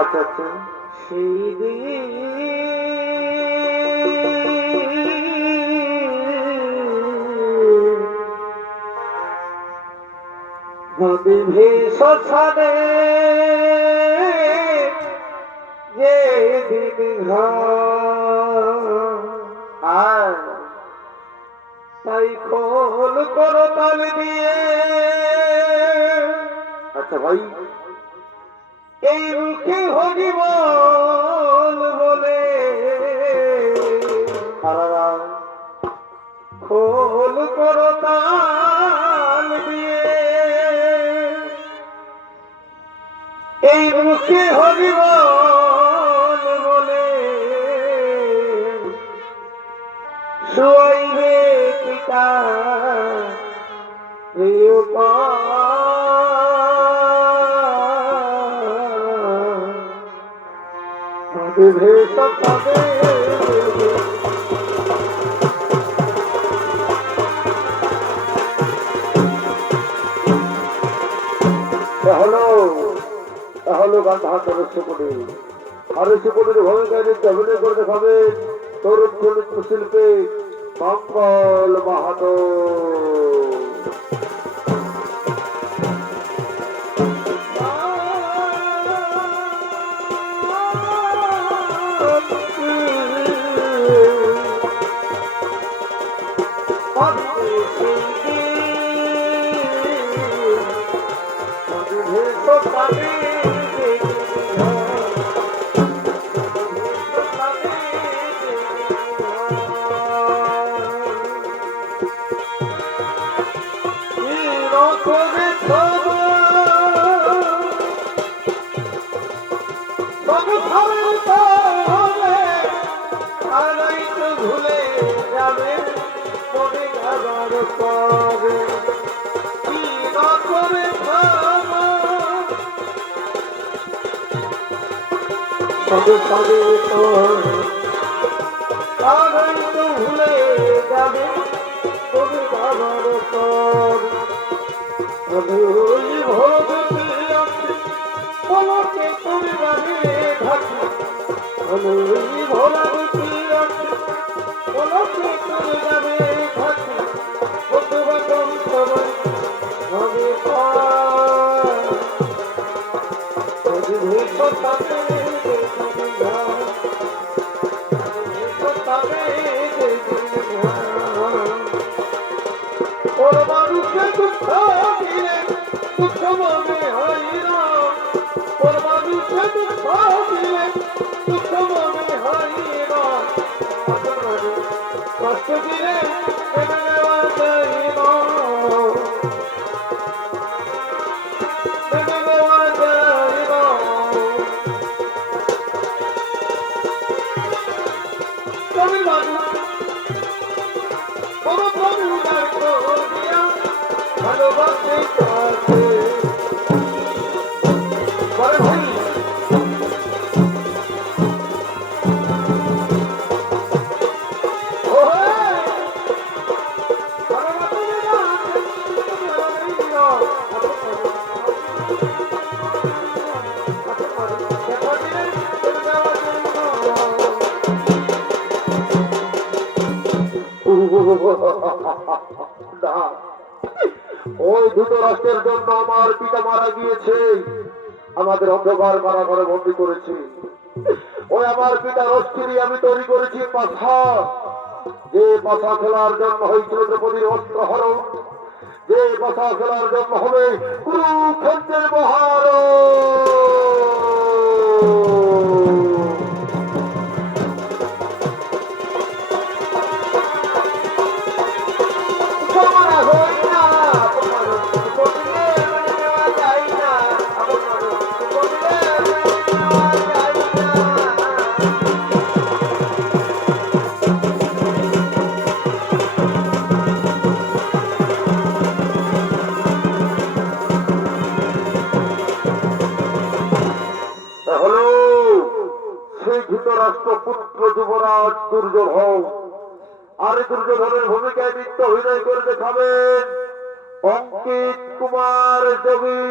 আচ্ছা আচ্ছা। সেই দিন নদী শ্মশানে যেদিন আর তাই খোল করতাল দিয়ে আচ্ছা ভাই, এই রুখে হরিবল বলে আরারা খোল করতাল দিয়ে এই রুখে হরিবল বলে শুয়াইবে পিতা হলো হলো গান হাতে রক্ষে পড়ে আর রক্ষে পড়ে ভূমিকায় নৃত্য অভিনয় করে দেখাবে তরুণ চরিত্র শিল্পী মঙ্গল মাহাতো। ভুলে যাবে মনে যাবার পরে কি না করে সবে সবে তারাই তো ভুলে যাবে মনে যাবার পরে ওই ভগবতী পলকে করে যাবে থাকি ওই ভগবতী পলকে করে যাবে থাকি বন্ধু বান্ধব সবাই হবে ওর মানুষকে দুঃখ দিলে দুঃখ মনে হয় না ওর মানুষকে দুঃখ দিলে দুঃখ মনে হয় না কষ্ট দিলে মেনে নেওয়া যায় না মেনে নেওয়া যায় না তবে মানুষ কোনো মানুষের করিয়া ভালোবাসে কাছে বলে ভাই ওই ধৃতরাষ্ট্রের জন্য আমার পিতা মারা গিয়েছে, আমাদের অন্ধকার কারাগারে বন্দী করেছে। ওই আমার পিতার অস্থিরই আমি তৈরি করেছি পাথা, যে পাথা খেলার জন্য হয়েছিল দ্রৌপদীর অস্ত্র হরণ, যে পাথা খেলার জন্য হবে কুরুক্ষেত্রের রাষ্ট্রপুত্র যুবরাজ দুর্যোধন। আর দুর্যোধনের ভূমিকায় নৃত্য অভিনয় করে দেখাবেন অঙ্কিত কুমার যোগী।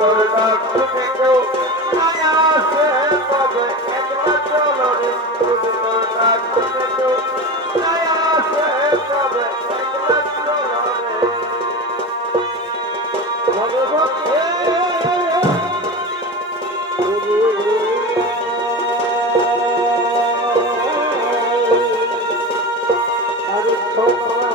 তোর ডাক শুনে কেউ নাই আসে তবে একলা চলো রে যদি তোর ডাক শুনে কেউ নাই আসে তবে একলা চলো রে ভগবতে আরে ছোমাতে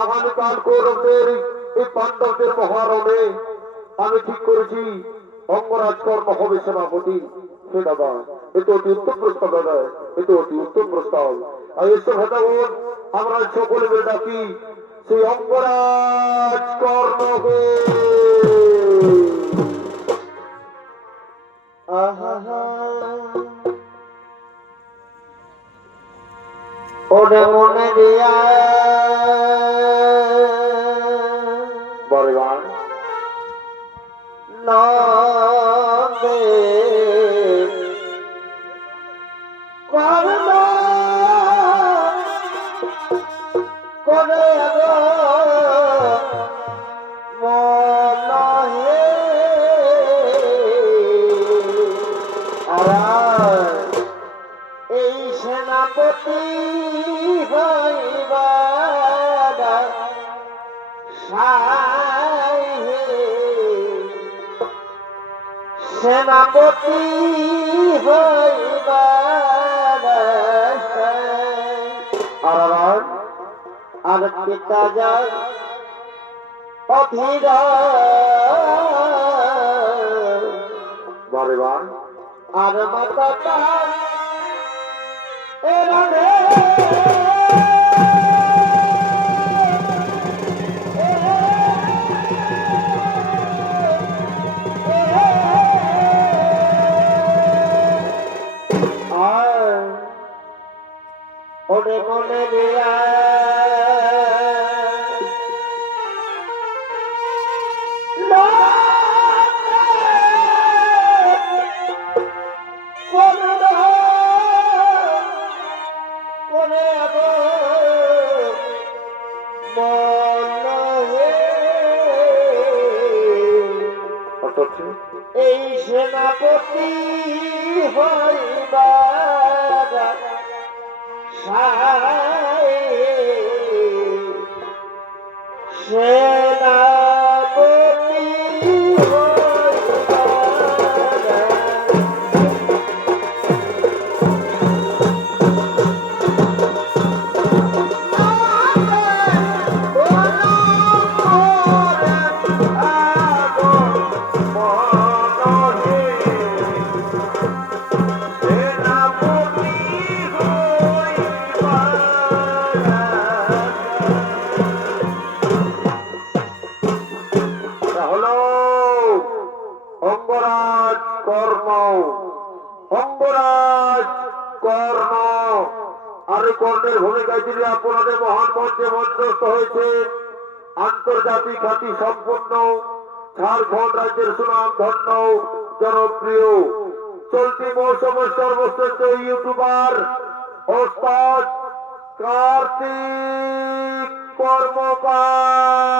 আগামীকাল কৌরবদের এই পাণ্ডবদের মহারণে আমি ঠিক করেছি অঙ্গরাজ কর্ম হবে সেনাপতি। হে দাদা, এ তো অতি উত্তম প্রস্তাব দাদা, এ তো অতি উত্তম প্রস্তাব। আর এসব ভেদাবোধ আমরা সকলে মিলে ডাকি সেই অঙ্গরাজ কর্মকে। ওরে মনে দিয়া বলবান নন্দে কর্ম করে মনে আর এই সেনাপতি হইবার সেনাপতি হইবার আর পিতা যায় অধীর বারেবার আর মাতা এরা ওরে মনে দিয়া এই সেনাপতি হইবার সেনাপতি অঙ্গরাজ কর্ণ, অঙ্গরাজ কর্ণ। আর এই কর্ণের ভূমিকায় তিনি আপনাদের মহান মঞ্চে মঞ্চস্থ হয়েছে আন্তর্জাতিক খ্যাতি সম্পন্ন ঝাড়খণ্ড রাজ্যের সুনাম ধন্য জনপ্রিয় চলতি মৌসুমের সর্বশ্রেষ্ঠ ইউটিউবার ওস্তাদ কার্তিক কর্মকার।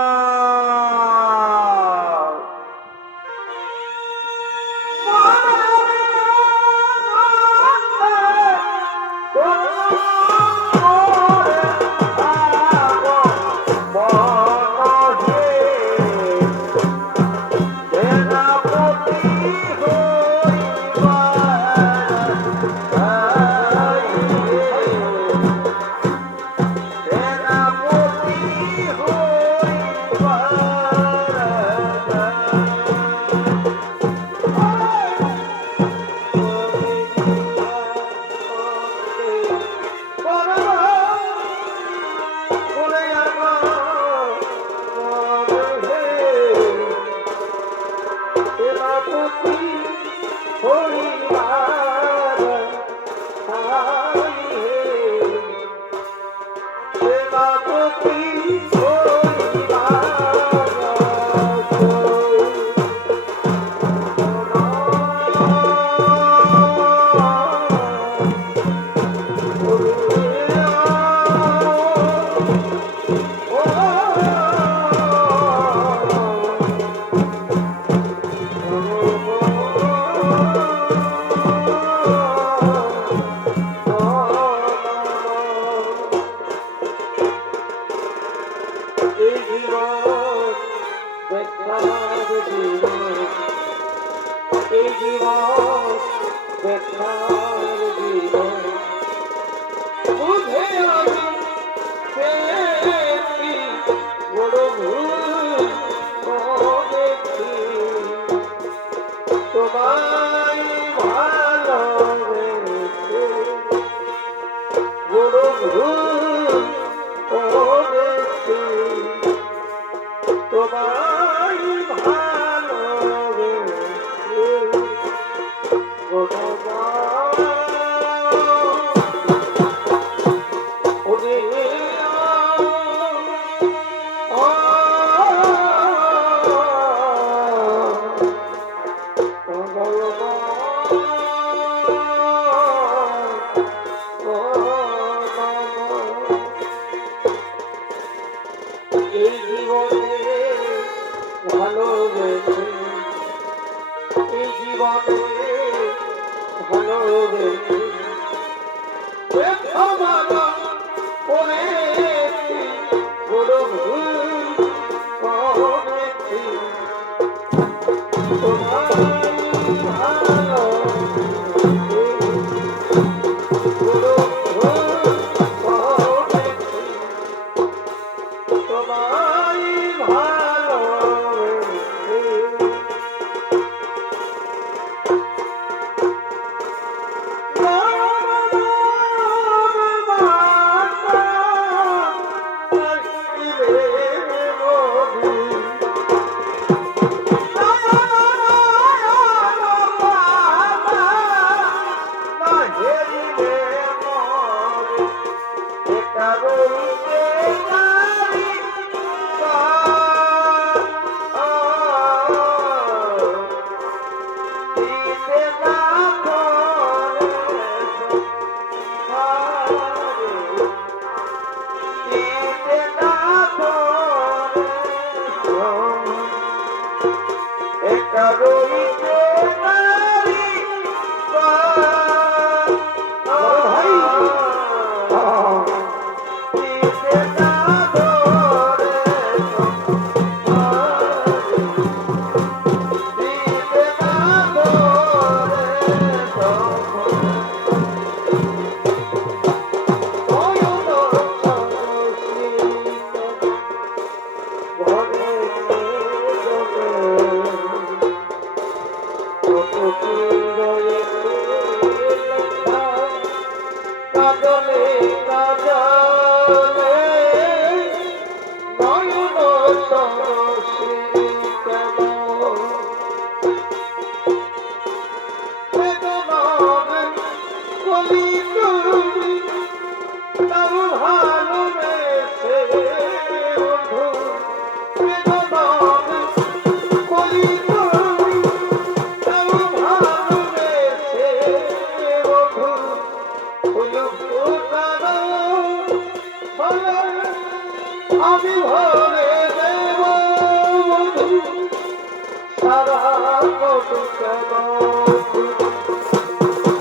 সারা কবি কেন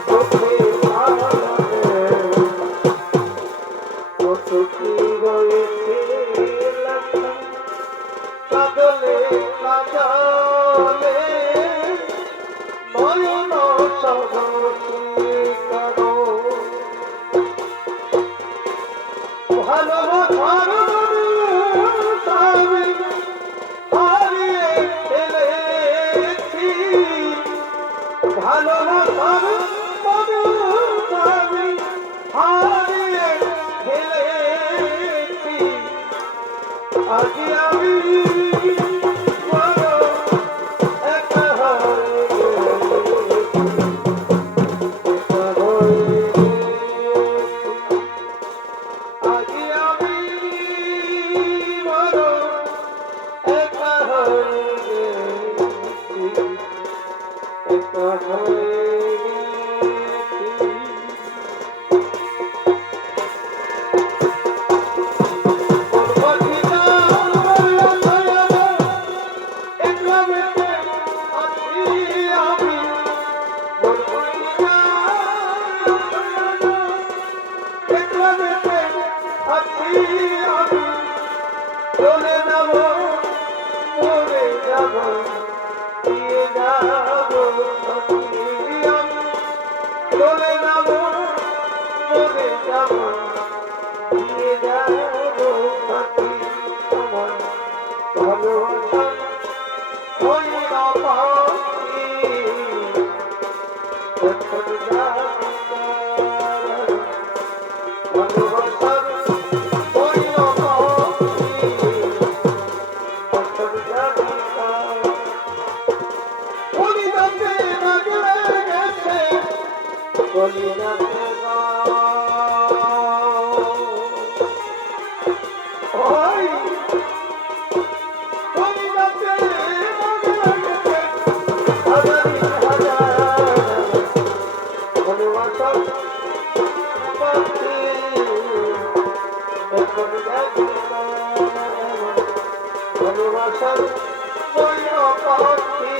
চোখে আড়ালে কত কি রয়েছে লেখা কাজলে কাজলে নয়ন সহসী কেন ভালোবাসার স্বামী হারিয়ে ফেলেছি ভালোবাসার স্বামী হারিয়ে ফেলেছি আজ আমি বড় একা হয়ে গেছি, একা হয়ে গেছি। আজ আমি বড় একা হয়ে গেছি, একা হয়ে গেছি। চলে যাব মরে যাব দিয়ে যাব আমি চলে যাব মরে যাব দিয়ে যাব সাথী আমার ভালোবাসা ওই না পাখি এখন যাবি ভালোবাসার ওই না পাখি এখন যাবি কলিদাতে লাগলে গেছে কলিদাতে ওই কলিদাতে লাগলে গেছে হাজারি হাজার ভালোবাসার পাখি এখন যাবি ভালোবাসার ওই পাখি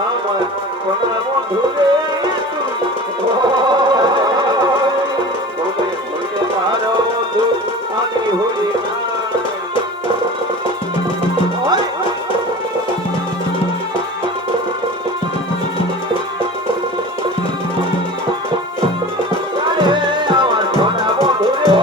আমার সোনা বন্ধু রে তুমি ভুলে পারো বন্ধু আমি ভুলি না আমার সোনা বন্ধু রে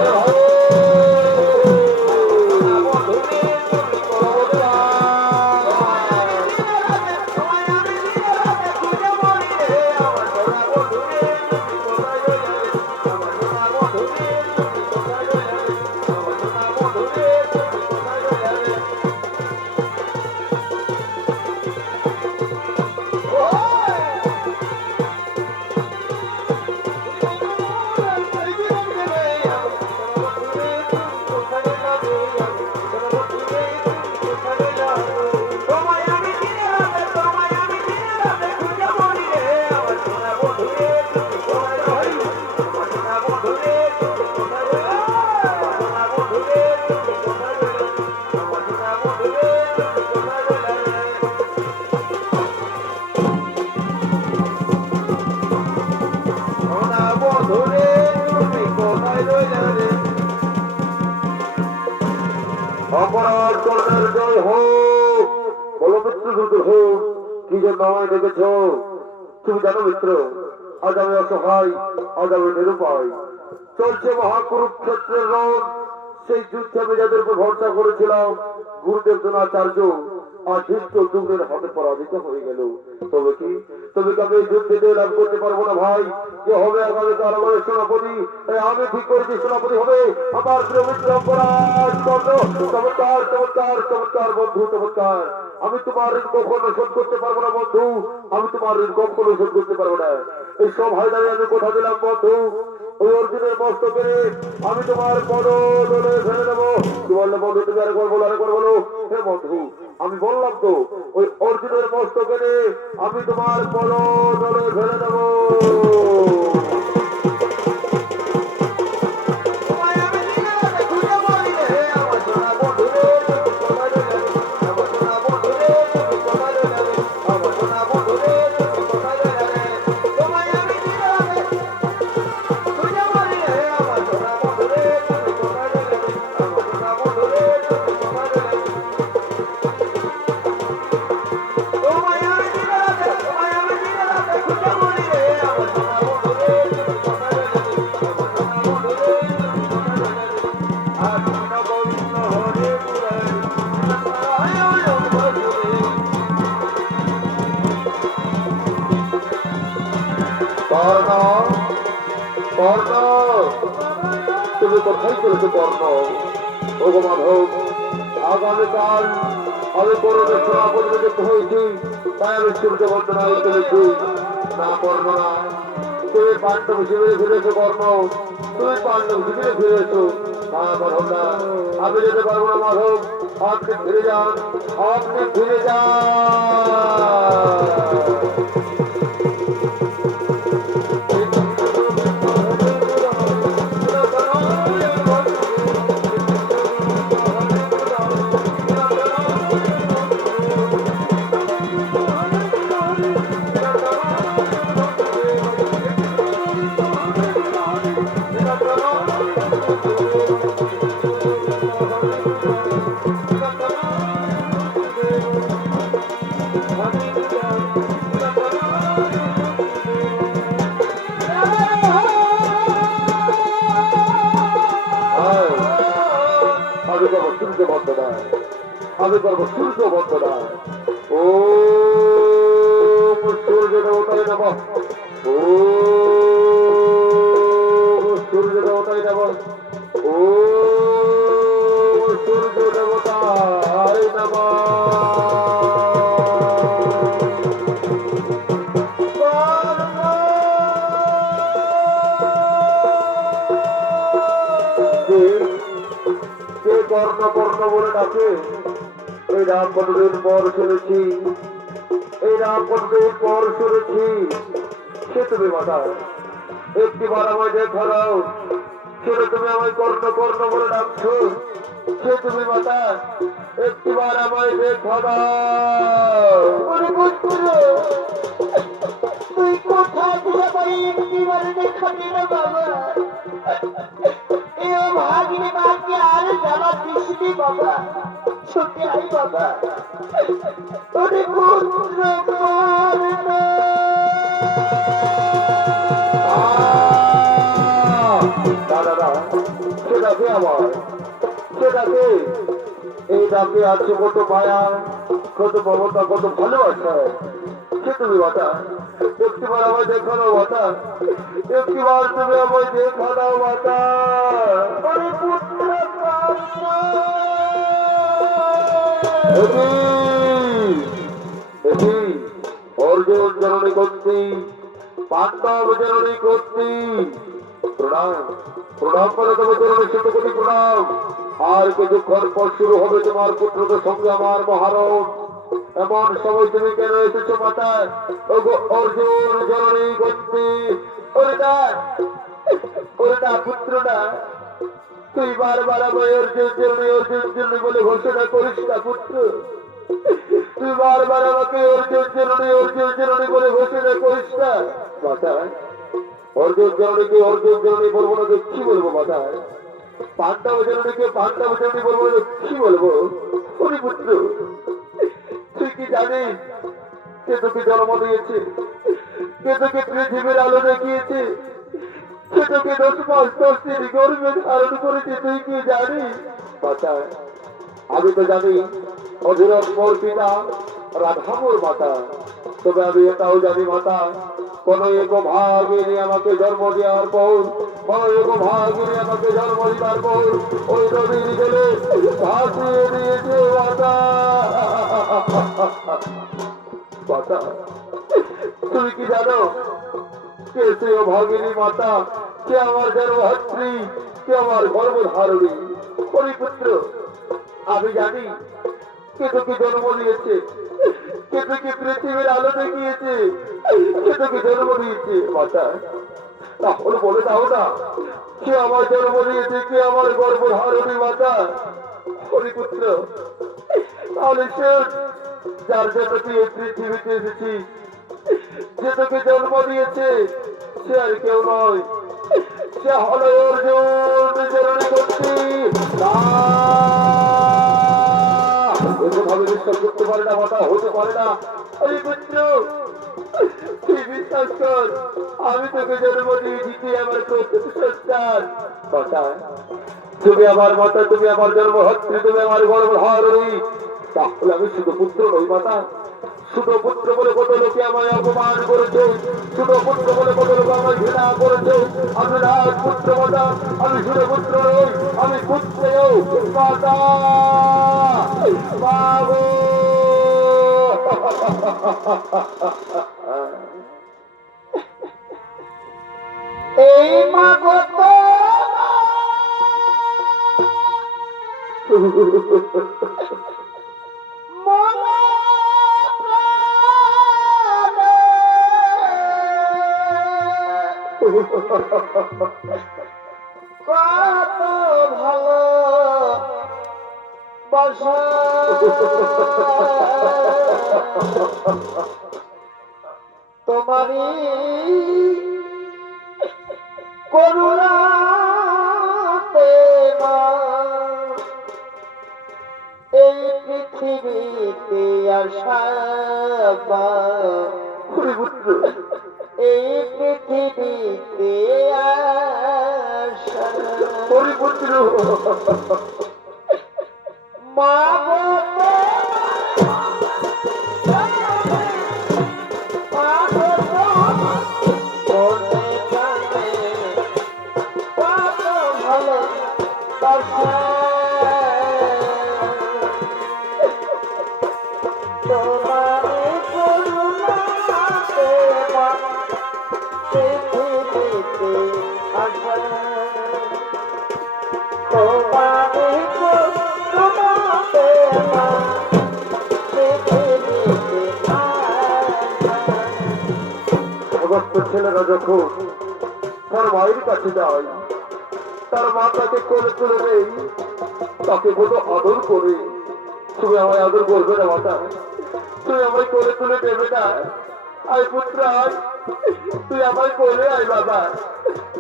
অপরাধ করণের জয় হোক, বলো মিত্র দুর্গ হোক, কি জন্য আমায় ডেকেছ? তুমি জানো মিত্র, আজ আমি অসহায়, আজ আমি নিরুপায়। চলছে মহাকুরুক্ষেত্রের রণ, সেই যুদ্ধে আমি যাদের উপর ভরসা করেছিলাম, গুরুদেব দ্রোণাচার্য আজ দুষ্ট যুগের হাতে পরাজিত হয়ে গেল। তবে কি আমি এই যুদ্ধে জয় লাভ করতে পারবো না ভাই? যে হবে আগামীকাল আমাদের সেনাপতি, আমি ঠিক করেছি সেনাপতি হবে আমার প্রিয় মিত্র অপরাধ কর্ণ। চমৎকার চমৎকার চমৎকার বন্ধু, চমৎকার। আমি তোমার ঋণ কখনো শোধ করতে পারবো না বন্ধু, আমি তোমার ঋণ কখনো শোধ করতে পারবো না। এই সব হায়দারে আমি কথা দিলাম বন্ধু, ওই অর্জুনের মস্তকে আমি তোমার পদ দলে ফেলে দেবো। কি বললে বন্ধু? তুমি আরেকবার বলো। হে বন্ধু, আমি বললাম তো, ওই অর্জুনের মস্তকে আমি তোমার পদ দলে ফেলে দেবো। তুমি কোথায় চলেছো কর্ণ? ওগো মাধব, আগামীকাল আমি করণের সভাপতি যেতে হয়েছি, তাই আমি সূর্য বন্দনায় চলেছি। না কর্ণ না, তুমি পাণ্ডব শিবিরে ফিরেছো কর্ণ, তুমি পাণ্ডব শিবিরে ফিরেছো। না মাধব না, আমি যেতে পারবো না মাধব, আপনি ফিরে যান, আপনি ফিরে যান। সূর্য বন্দনা, আমি করবো সূর্য বন্দনা। ও সূর্য দেবতায় নমঃ, ও সূর্য দেবতায় নমঃ, ও সূর্য দেবতায় নমঃ। কে কর্ণ কর্ণ বলে ডাকে? এই রাম কতদিন পর শুনেছি, এই রাম কতদিন পর শুনেছি। সে তুমি মাতা, একটিবার আমায় দেখা দাও। সেটা তুমি আমায় কর্ণ কর্ণ বলে ডাকছো। সে তুমি মাতা, একটিবার আমায় দেখা দাও। ওরে পুত্র, তুই কোথায় দিয়ে আমায় একটিবার দেখা দিল বাবা? এ ভাগিনী মাকে আর জ্বালা দিসনি বাবা, ছুটে আই বাবা। ওরে পুত্র কর্ণ, দাদা সেটাকে আমার, সেটাকে এই ডাকে আছে কত মায়া, কত মমতা, কত ভালোবাসা। সে তুমি মাতা, একটিবার আমায় দেখা দাও মাতা, একটিবার তুমি আমায় দেখা দাও মাতা। ওরে পুত্র কর্ণ, অর্জুন জননী কর্তী, পাণ্ডব জননী কর্তী, প্রণাম প্রণাম করে দেবো জননী শতকোটি প্রণাম। আর কিছুক্ষণ পর শুরু হবে তোমার পুত্রদের সঙ্গে আমার মহারণ। এমন সময় তুমি কেন এসেছো মাতা? ওগো অর্জুন জননী কর্তী, ওরেটা ওরেটা পুত্রটা, তুই বারবার আমায় অর্জুন জননী বলে ঘোষণা করিস না পুত্র। তুই বারবার আমাকে অর্জুন জননী বলে ঘোষণা করিস না মাতা। অর্জুন জননী বলবো না তো কি বলবো মাতা? পাণ্ডব জননী বলবো না তো কি বলবো? ওরে পুত্র, তুই কি জানিস কে তোকে জন্ম দিয়েছে? কে তোকে পৃথিবীর আলো দেখিয়েছে? কে তোকে 10 মাস 10 দিন গর্ভে ধারণ করেছে? তুই কি জানিস মাতা? আমি তো জানি অধীরথ মোর পিতা, রাধামোর মাতা। তবে আমি এটাও জানি মাতা, কোন এক ভাগিনী আমাকে জন্ম দেওয়ার পর, কোন এক ভাগিনী আমাকে জন্ম দেওয়ার পর ওই নদীর জলে ভাসিয়ে দিয়েছে মাতা। মাতা, তুমি কি জানো কে সে ভাগিনী মাতা? কে আমার জন্মধাত্রী? কে আমার গর্ভধারণী? পুত্র, আমি জানি কে তোকে জন্ম দিয়েছে, কে তোকে পৃথিবীর আলো দেখিয়েছে, কে তোকে জন্ম দিয়েছে মাতা। তাহলে বলে দাও না, কে আমার জন্ম দিয়েছে, কে আমার গর্ভধারণী মাতা? পুত্র, তাহলে সে যার জন্য তুই এই পৃথিবীতে এসেছিস, যে তোকে জন্ম দিয়েছে, সে আর কেউ নয়, সে হলো অর্জুন জননী কর্তী। এভাবে বিশ্বাস করতে পারে না মাতা, হতে পারে না। আরে পুত্র, তুই বিশ্বাস কর, আমি তোকে জন্ম দিয়ে দিতে আমার প্রথম সন্তান মাতা। তুমি আমার মাতা, তুমি আমার জন্মহত্রী, তুমি আমার গর্ভধারণী। তাহলে আমি শুধু পুত্র নই মাতা। শুধু পুত্র বলে কত লোকে আমায় অপমান করেছে, শুধু পুত্র বলে কত লোক আমায় ঘৃণা করেছে। আমি রাজপুত্র মাতা, আমি শুধু পুত্র নই, আমি পুত্রেও মাতা। বাবু এই মা গো কত ভালো বাসা তোমারই করুণাতে মা এই পৃথিবীতে আসা এই পৃথিবীতে আসা পরিপুত্র মা গো মা গো বলে জানে কত ভালো বাসা তোমারে করুণাতে মা পৃথিবীতে আসা তোমারে করুণাতে মা পৃথিবীতে আসা অগস্ত ছেলেরা যখন তার মায়ের কাছে যায়, তার মা তাকে কোলে তুলে নেই, তাকে কত আদর করে। তুমি আমায় আদর করবে না মাতা, তুই আমায় কোলে তুলে দেবে না? আয় পুত্র আয়, তুই আমায় কোলে আয় বাবা,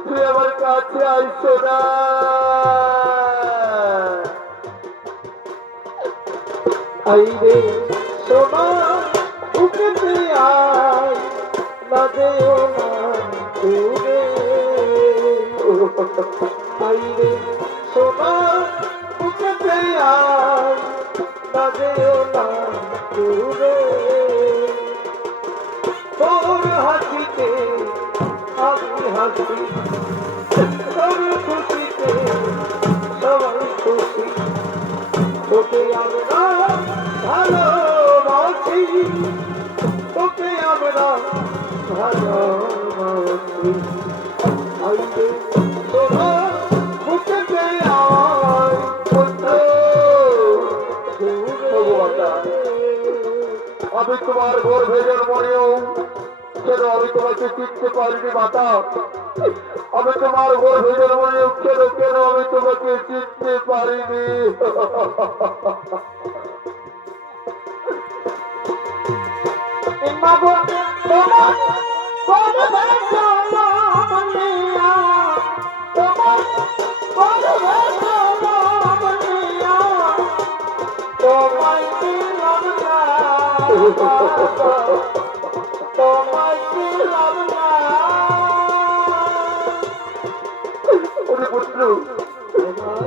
তুই আমার কাছে আয় সোনা। আইরে সোনা বুকেতে আয় লাগেও না দূরে আইরে সোনা বুকেতে আয় লাগেও না দূরে তোর হাসিতে আমি হাসি তোর খুশিতে সবাই খুশি তোকে আমরা ভালোবাসি তোকে আমরা ভালোবাসি আইরে সোনা বুকেতে আয় পুত্র আমি তোমার গর্ভে জন্ম নিয়েও কেন আমি তোমাকে চিনতে পারিনি মাতা? আমি তোমার গর্ভে জন্ম নিয়েও কেন আমি তোমাকে চিনতে পারিনি? মাগো তোমার গর্ভে জন্ম নিয়া তোমার গর্ভে জন্ম নিয়া তোমায় দিলাম না তোমায় দিলাম না ওরে পুত্র,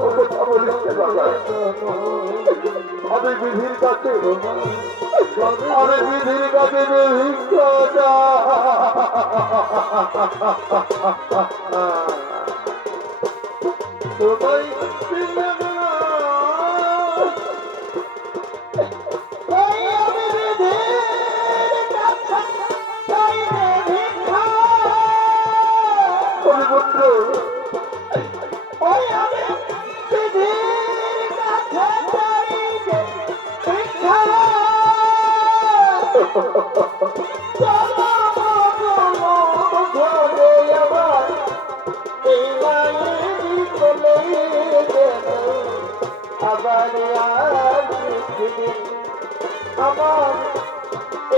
ও কথা বলিস না বাবা। আমি বিধির কাছে ভিক্ষা তোমায় দিলাম না ওই আমি বিধির কাছে চাইলে ভিক্ষা ওরে পুত্র, ওই আমি বিধির কাছে চাইলে ভিক্ষা আবার আমার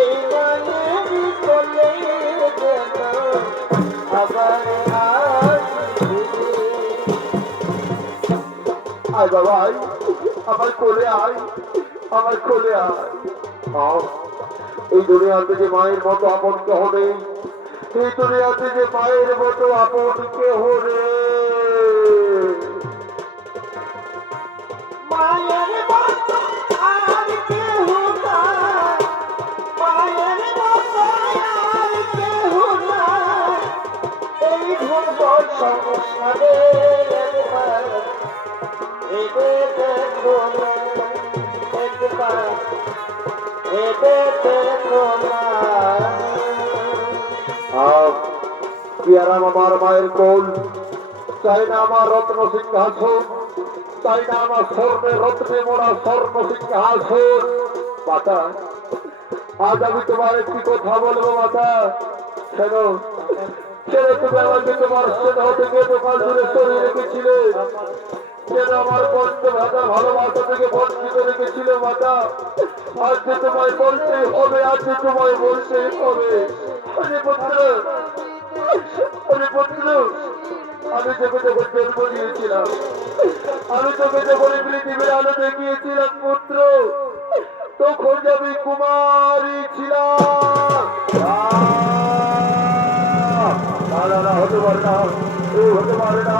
এই মানে চলে আবার আয় বাবা আয়, আমার কোলে আয়, আমার কোলে আয়। এই দুনিয়াতে যে মায়ের মতো আপন কেহ নেই, এই দুনিয়াতে যে মায়ের মতো আপন কেহ নেই। মায়ের মতো আর কেহ নাই মায়ের মতো আর কেহ নাই এই ভুব সংসারে একবার ভেবে দেখো না একবার ভেবে দেখো না কি আরাম আমার মায়ের কোল, চাই না আমার রত্ন সিংহাসন, চাই না আমার স্বর্ণে রত্নে মোড়া স্বর্ণ সিংহাসন। মাতা, আজ আমি তোমার একটি কথা বলবো মাতা। শোনো, তুমি আমাকে তোমার স্নেহ থেকে দোকান জুড়ে সরিয়ে রেখেছিলে, কেন আমার কষ্ট ভাষা ভালোবাসা থেকে বঞ্চিত রেখেছিল মাতা? আজ যে তোমায় বলতেই হবে, আজ যে তোমায় বলতেই হবে। আরে পুত্র, আরে পুত্র, আমি তোকে যখন জন্ম দিয়েছিলাম, আমি তোকে যখন পৃথিবীর আলো দেখিয়েছিলাম পুত্র, তখন আমি কুমারী ছিলাম। হতে পারে না। এ হতে পারে না।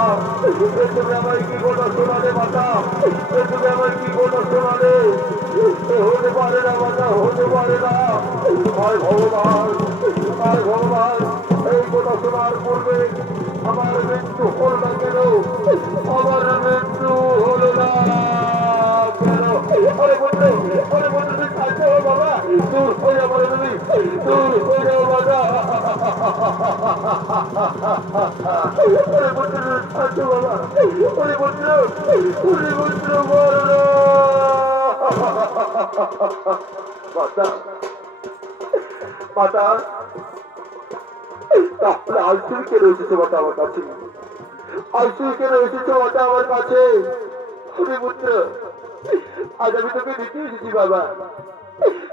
তুমি আমায় কি কথা শোনালে মাতা, তুমি আমায় কি কথা শোনালে? এ হতে পারে না মাতা, হতে পারে না। আর ভগবান, আর ভগবান, এই কথা শোনার পূর্বে আমার মৃত্যু হল না কেন? আমার মৃত্যু হল না কেন? আরে বন্ধু, আরে বন্ধু, তুমি কাছে হো বাবা, দূর হয়ে যাবো তুমি, দূর হয়ে যাবো বাবা। ওরে বন্ধু, আছো বাবা, ওরে বন্ধু, ওরে বন্ধু, মরো মাতা, মাতা, তাহলে আজ তুমি কেন এসেছো মাতা আমার কাছে? আজ তুমি কেন এসেছো মাতা আমার কাছে? ওরে পুত্র, আজ আমি তোকে দিতে এসেছি বাবা,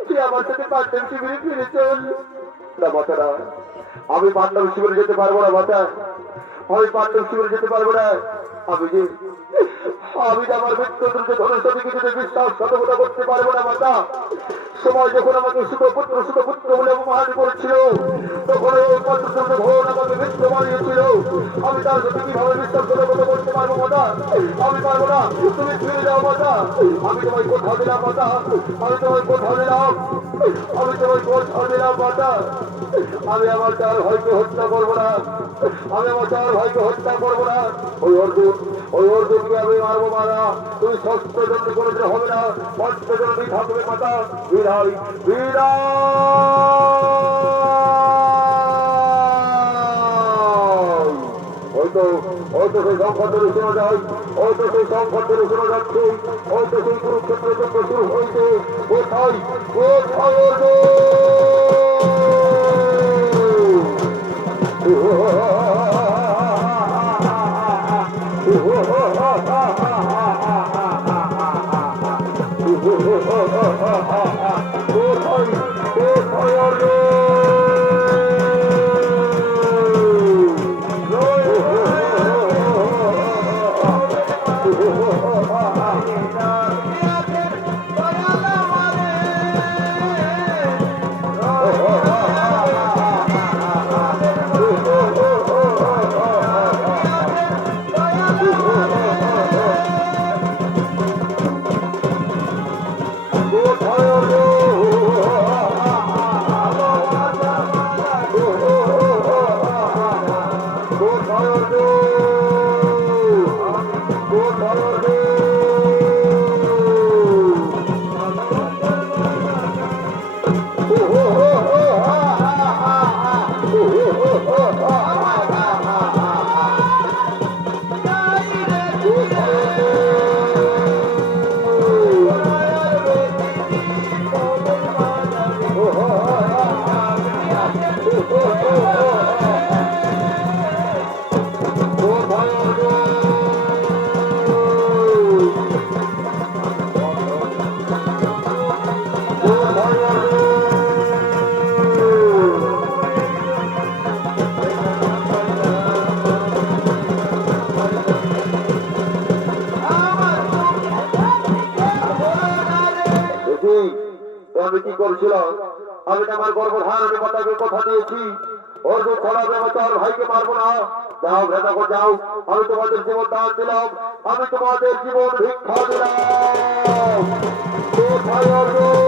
তুই আমার সাথে পাণ্ডব শিবিরে ফিরে চল। না মাতা না, আমি পাণ্ডব শিবিরে যেতে পারবো না মাতা, আমি পাণ্ডব শিবিরে যেতে পারবো না। আমি যে আমার মৃত্যু ধনুষকে কিছুতে বিশ্বাসঘাতকতা করতে পারবো না মাতা। সময় যখন আমাকে শুধু পুত্র বলে অপমান করেছিল, তখন ওই পঞ্চচন্দ্র ঘোর আমাকে মৃত্যু বানিয়েছিল। আমি তার সাথে কিভাবে বিশ্বাসঘাতকতা করতে পারবো মাতা? আমি পারবো না। তুমি ফিরে যাও মাতা, আমি তোমায় কোথাও দিলাম মাতা, আমি তোমায় কোথাও দিলাম, আমি তোমায় কোথাও দিলাম মাতা। আমি আমার চার ভাইকে হত্যা করবো না, আমি আমার চার ভাইকে হত্যা করবো না। ওই অর্জুনকে আমি মারবো মারা, তুমি ষষ্ঠ জন্য কোনোদিন হবে না, পঞ্চজনই থাকবে মাতা। বিদায়, বিদায়। হয়তো সেই সংকটের শোনা যায়, হয়তো সেই সংকটের শোনা যাচ্ছে, হয়তো সেই কুরুক্ষেত্রের যুদ্ধ শুরু হয়েছে। কোথায়, কোথায় আমি কি করছিলাম? আমি আমার গর্ভধারণে মাতাকে কথা দিয়েছি, অর্জুন ছড়াবে আমার ভাইকে মারবো না। যাও ভেদা করে যাও, আমি তোমাদের জীবন দান দিলাম, আমি তোমাদের জীবন ভিক্ষা দিলাম। কোথায় অর্জুন?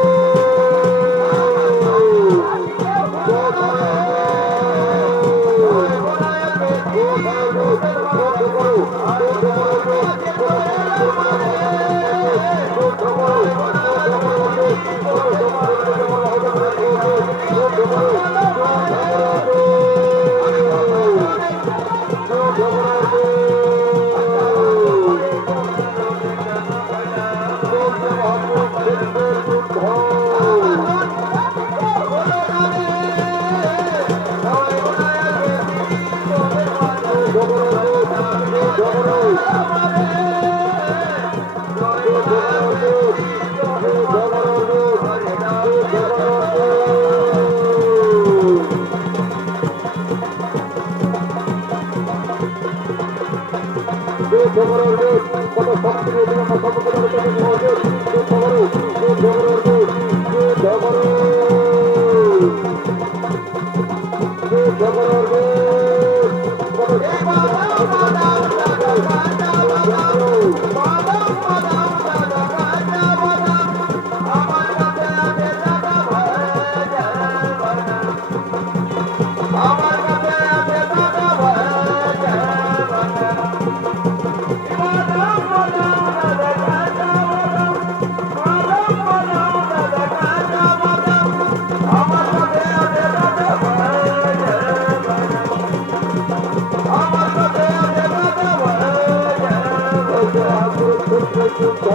যুদ্ধ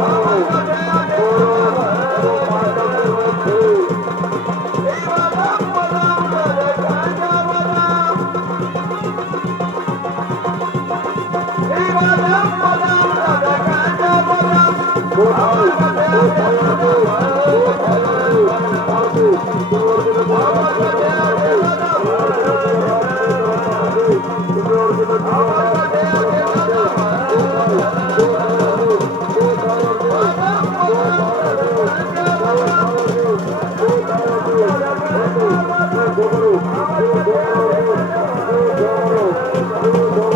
পাণ্ডবদের মধ্যে। কোথায় কোথায় অর্জুন? কোথায় অর্জুন? অর্জুন, তুমি অর্জুনের কোনো রাজ করতে পারবে? তুমি অর্জুনের কোনো রাজ করতে পারবে? কোথায় কোথায় অর্জুন? কোথায় অর্জুন? কোথায় অর্জুন? কোথায় অর্জুন? অর্জুন, জবরু, জবরু অর্জুন, জবরু, জবরু।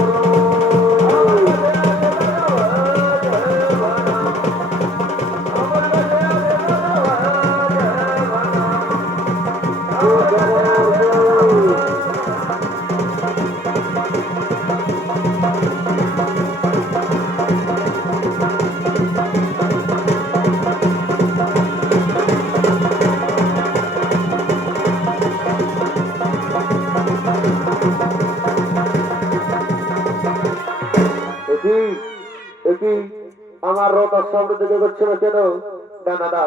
একই একই আমার রথ আর সামনে দিকে করছে না কেন? না না না,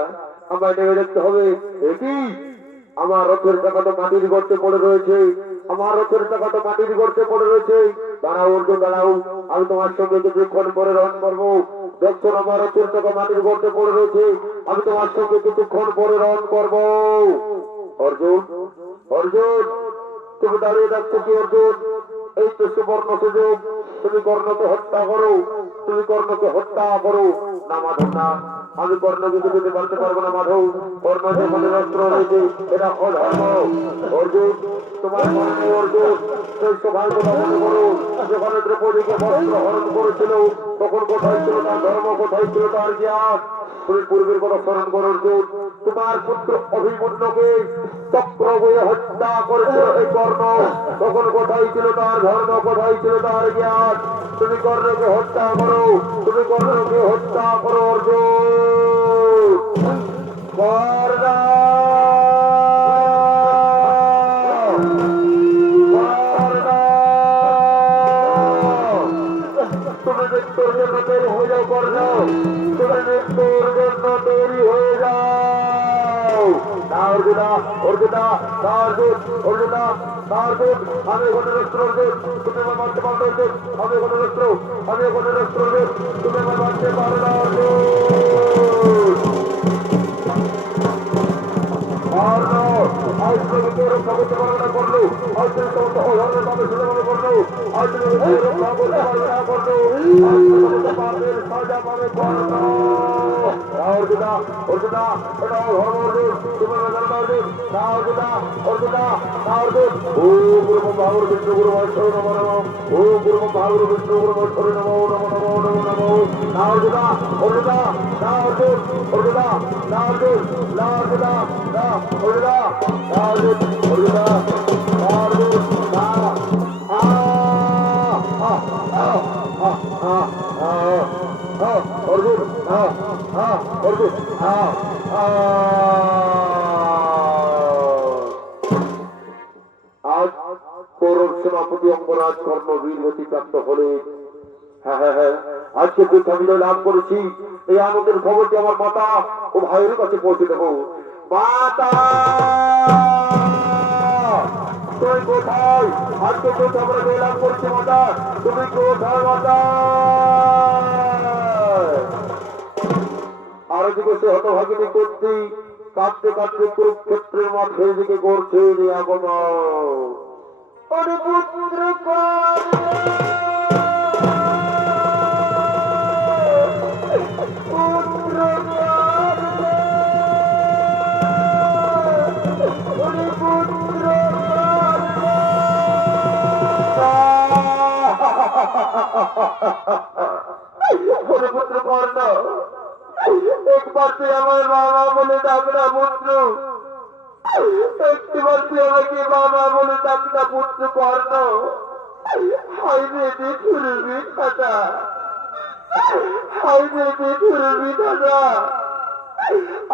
আমায় নেমে দেখতে হবে। একই আমার রথের চাকাটা মাটির গর্তে পড়ে রয়েছে, আমার রথের চাকাটা মাটির গর্তে পড়ে রয়েছে। দাঁড়াও অর্জুন, দাঁড়াও, আমি তোমার সঙ্গে কিছুক্ষণ পরে রন করবো। দেখছো না আমার রথের চাকা মাটির গর্তে পড়ে রয়েছে, আমি তোমার সঙ্গে কিছুক্ষণ পরে রন করবো। অর্জুন, অর্জুন, তুমি দাঁড়িয়ে থাকছো কি অর্জুন? এই তো সুবর্ণ সুযোগ, তুমি কর্ণকে হত্যা করো, তুমি কর্ণকে হত্যা করো। না মাধব না, আমি কর্ণকে যেতে পারতে পারবো না মাধব। কর্ণ যেখানে অস্ত্র রয়েছে এটা অধর্ম। অর্জুন, তোমার মনে নেই অর্জুন, সেই সভায় কথা মনে করো, যেখানে দ্রৌপদীকে বস্ত্র হরণ করেছিল, তখন কোথায় ছিল তার ধর্ম, কোথায় ছিল তার জ্ঞান? তুমি পূর্বের কথা স্মরণ করো অর্জুন। তোমার পুত্র অভিমন্যুকে চক্র বয়ে হত্যা করেছিল এই কর্ণ, তখন কোথায় ছিল তার ধর্ম, কোথায় ছিল তার জ্ঞান? তুমি কর্ণকে হত্যা করো, তুমি কর্ণকে হত্যা করো অর্জুন। কর্ণ, কর্ণ, তুমি মৃত্যুর জন্য তৈরি হয়ে যাও কর্ণ, তুমি মৃত্যুর জন্য তৈরি হয়ে যাও। না অর্জুনা, অর্জুনা, না অর্জুন, অর্জুনা, না অর্জুন, আমি এখন অস্ত্র অর্জুন, তুমি আমার মারতে পারো না অর্জুন, আমি এখন অস্ত্র, আমি এখন অস্ত্র অর্জুন, তুমি আমার মারতে পারো না অর্জুন। কর্ণ, আজ তুমি কেউ রক্ষা করতে পারবে না কর্ণ, আজ তুমি সমস্ত অধর্মের ভাবে সুযোগ কর্ণ, আজ তুমি কেউ রক্ষা করতে পারবে না কর্ণ, আজ তুমি পাবে সাজা পাবে কর্ণ। অর্জুনা, অর্জুনা, এটা অধর্ম অর্জুন, তুমি জানো না অর্জুন, না অর্জুনা, অর্জুনা, না অর্জুন। ও গুরু ভাগর বিষ্ণু গুরু মহেশ্বর নমো নমো, ও গুরু ভাগর বিষ্ণু গুরু মহেশ্বর নমো নমো নমো নমো নমো। না অর্জুনা, অর্জুনা, না অর্জুন, অর্জুনা, না অর্জুন, না অর্জুনা, না অর্জুনা, না অর্জুন, অর্জুনা, না অর্জুন, না। অর্জুন, অর্জুন, আজ কৌরব সেনাপতি অঙ্গরাজ কর্ণ বীর গতিপ্রাপ্ত হলে, হ্যাঁ হ্যাঁ হ্যাঁ, আজকে দীর্ঘ বিজয় লাভ করেছি, এই আনন্দের খবরটি আমার মাতা ও ভাইয়ের কাছে পৌঁছে দেবো। মাতা, তুমি কোথায়? আজকে যেহেতু আমরা জয় লাভ করেছি মাতা, তুমি কোথায় মাতা? আরো দিকে সে হতভাগিনী করতে কাঁদতে কাঁদতে কুরুক্ষেত্রের মাঠে দিকে করছে আগমন। ওরে পুত্র পুত্র ওরে পুত্র ওরে পুত্র কর্ণ, একবার তুই আমার বাবা বলে ডাক না পুত্র, একটিবার তুই আমাকে বাবা বলে ডাক না পুত্র কর্ণ। হাই বেবি ছুরবি দাদা, হাই বেবি ছুরবি দাদা,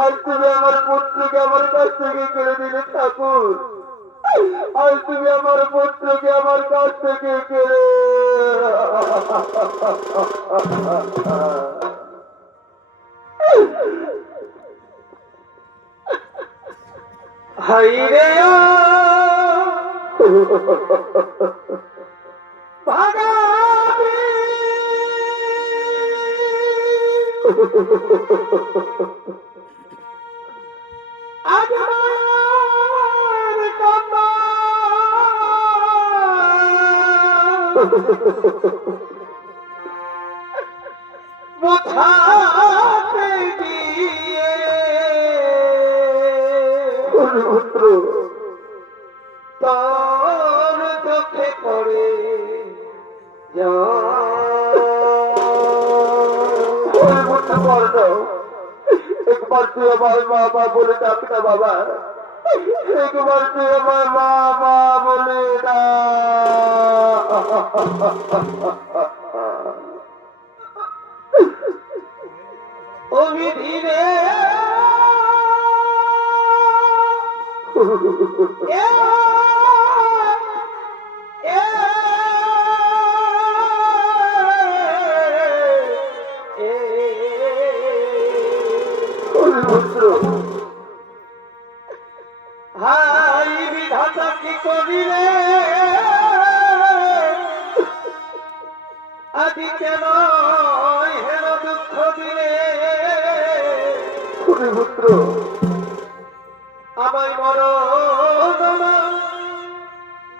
আজ তুমি আমার পুত্রকে আমার কাছ থেকে কেড়ে দিলে ঠাকুর, আজ তুমি আমার পুত্রকে আমার কাছ থেকে কেড়ে। โอ้ পুত্র পুত্র কর্ণ, একবার তুই আমার বাবা বলে ডাক না পুত্র, একটিবার তুই আমাকে বাবা বলে ডাক না পুত্র কর্ণ। হাই বেবি ছুরবি দাদা, হাই বেবি ছুরবি দাদা, আজ তুমি আমার পুত্রকে আমার কাছ থেকে কেড়ে। হাই রে ভাগাবি আজরার কান্না মোছাতে গিয়ে পুত্র তোর চোখে পড়ে পুত্র বল দাও একবার তুই আমার মা মা বলে ডাক না বাবা একবার তুই আমার মা মা বলে অমি ধীরে পুত্র হাই বিধাতা কি করিলে আদি কেন হেন দুঃখ দিলে পুত্র আমায় মরণ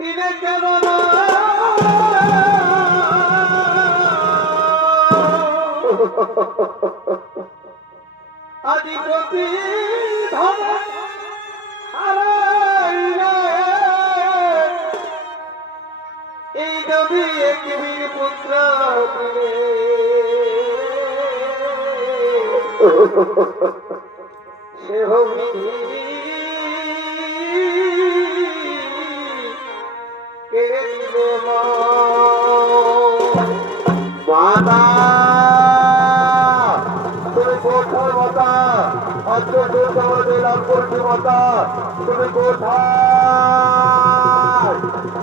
দিলে কেন না আদি প্রতি ধন হারাইলে এই নদী একবি পুত্র দিলে সে হবি কেড়ে দিলে মাতা তুমি কোথায় মাতা আজকে তোমাদের লাভ করছি মাতা তুমি কোথায়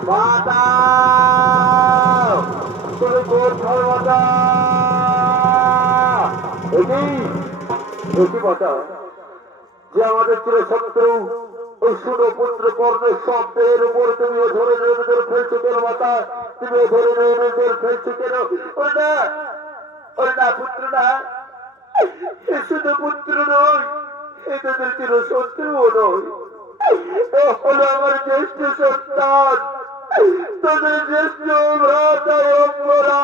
মাতা তুমি কোথায় মাতা এটি মাতা যে আমাদের ছিল শত্রু ওই শুধু পুত্র কর্ণের শব্দের উপর তুমি ধরে নদীদের ফেলছো কেন মাতা তুমি ধরে নদীদের ফেলছো কেন ওই না পুত্র না এ শুধু পুত্র নয় এ তোদের ছিল শত্রুও নয় এ হলো আমার জ্যেষ্ঠ সন্তান তোদের জ্যেষ্ঠ ভ্রাতা অম্বরা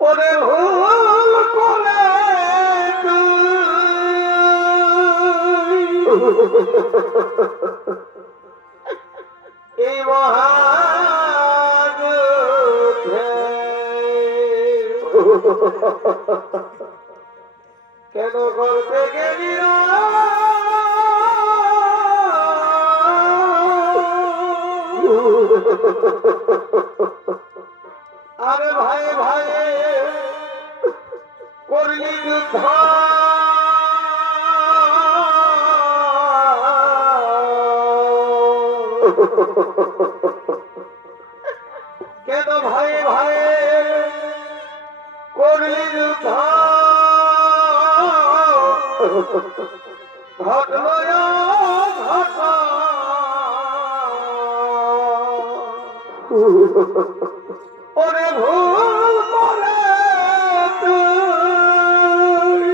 ওরে ভুল করে এই মহাযুদ্ধে কেন করতে গেলি আরে ভাই ভাই করলি যুদ্ধ কেন ভাই ভাই করলি যুদ্ধ ঘটলো ঘটা ওরে ভুল করে তুই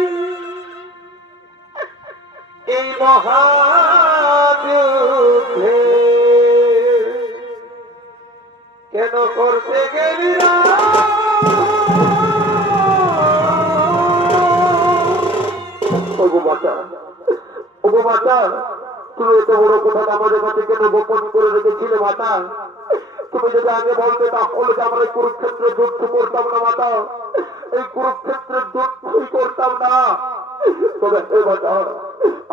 এই মহাযুদ্ধে কেন করতে গেলি না ওগো মাতা তুমি এত বড় কথা আমাদের কাছে কেন গোপন করে রেখেছিলে মাতা তুমি যদি আগে বলতে তাহলে যে আমরা এই কুরুক্ষেত্রে যুদ্ধ করতাম না মাতা এই কুরুক্ষেত্রের যুদ্ধই করতাম না তবে হে মাতা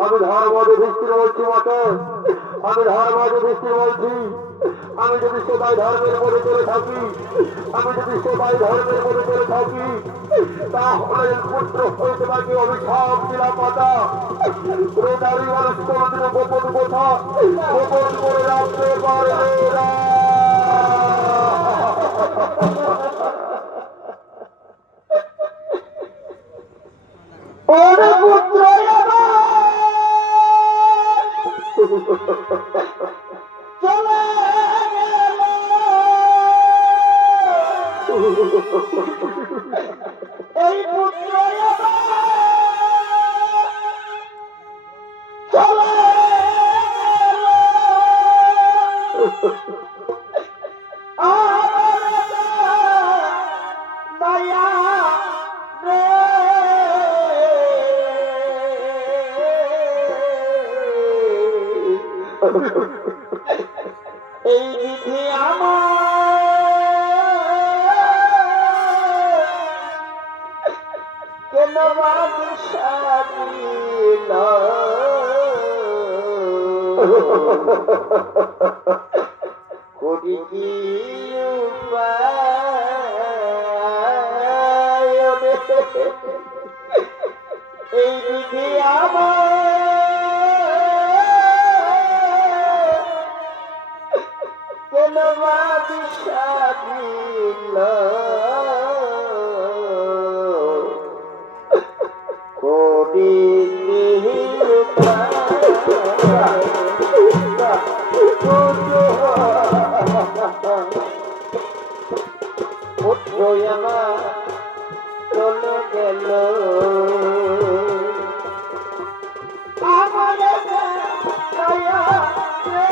আমি ধর্মবাদ দৃষ্টির বলছি মাতা আমি ধর্মবাদ দৃষ্টির বলছি আমি যদি সবাই ধর্মের মধ্যে চলে থাকি আমি যদি সবাই ধর্মের মধ্যে চলে থাকি তাহলে পুত্র হয়ে তোমাকে অভিশাপ দিলাম মাতা রোজারি মানুষ কোনদিনও গোপন কথা গোপন করে রাখতে পারবে না ও এই পুত্র চলে মায়া রে এই বিধি আমার কেন বাদশাহিল করি কি উপায় এই বিধি আমার কেন বাদশাহিল করি কি পুত্র আমার চলে গেল আমার দয়া রে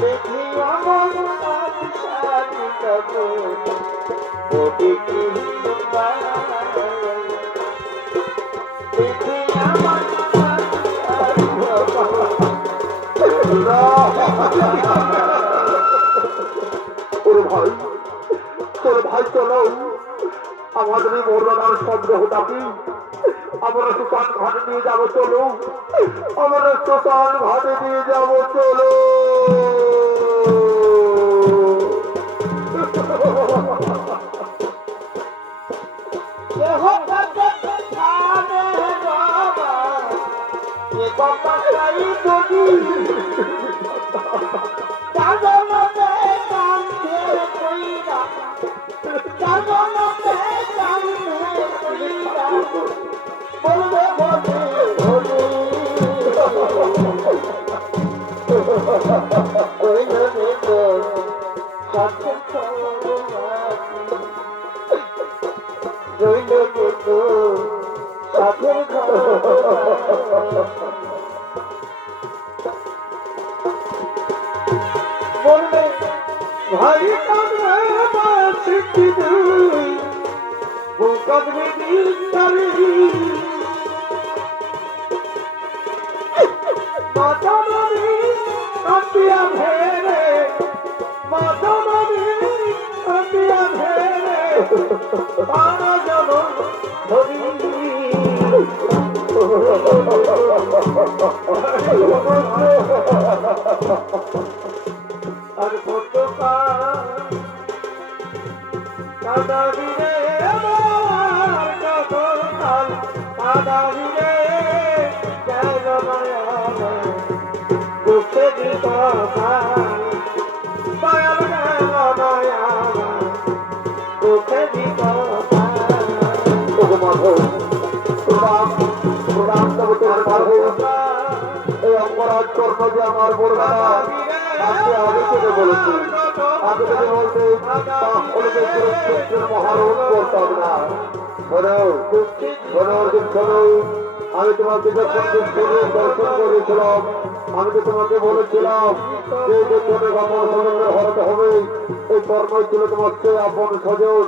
দেখি আমার বাদশাহী তব ওটি কি দেখি আমার বাদশাহী ওরে ভাই, তোর ভাই চলো আমাদের এই মর্যাদার শব্দ হতাকি আমরা শ্মশান ঘাটে নিয়ে যাবো চলো, আমরা শ্মশান ঘাটে নিয়ে যাবো চলো। বলবে ভাই কাঁদবে বাসিটি দুই বুকাদবে দিতারি মাতা নবী কাঁদিয়া ভেরে মাতা নবী কাঁদিয়া ভেরে পারা জন ধরি আর কত কাদাবি রে আমার কত কাল কাদাবি রে কেন মায়া দুঃখে দিত মায়া কেন মায়া দুঃখে দিত এই অপরাধ কর্ম যে আমার বড় দাদা আজকে আগে থেকে বলেছি, আগে থেকে বলতে মহারোধ করতাম না। শোনো শোনো অর্জুন শোনো, আমি তোমাকে যখন দর্শন করেছিলাম আমি তো তোমাকে বলেছিলাম যে দুজনের আপন স্বজনের হরতে হবে। এই কর্মই ছিল তোমার চেয়ে আপন স্বজন।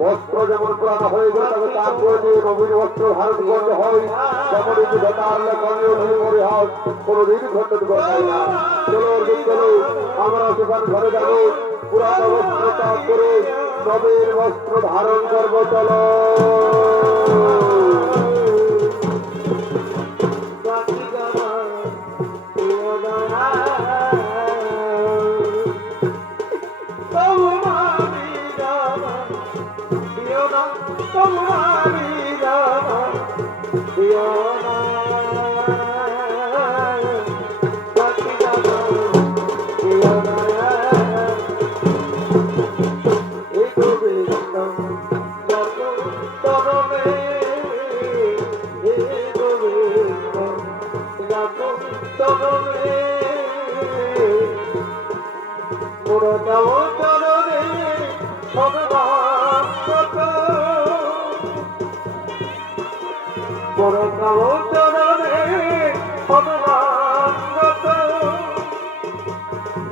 বস্ত্র যেমন পুরানো হয়ে যায় তবে তার করে দিয়ে নবীন বস্ত্র ধারণ করতে হয়, যেমন এই তার লেখনীয় পরিহাস কোনোদিন ঘটতে পারে না। চলো অর্জুন চলো, আমরা সেখানে ঘরে যাবো, পুরানো বস্ত্র ত্যাগ করে নবীন বস্ত্র ধারণ করবো চলো। পুরো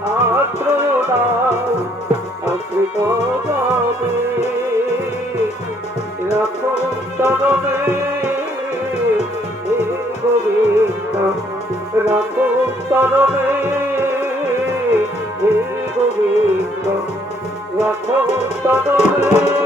আশ্রয় দাও আশ্রিত গণে রাখো চরণে হে গোবিন্দ রাখো চরণে হে গোবিন্দ রাখো চরণে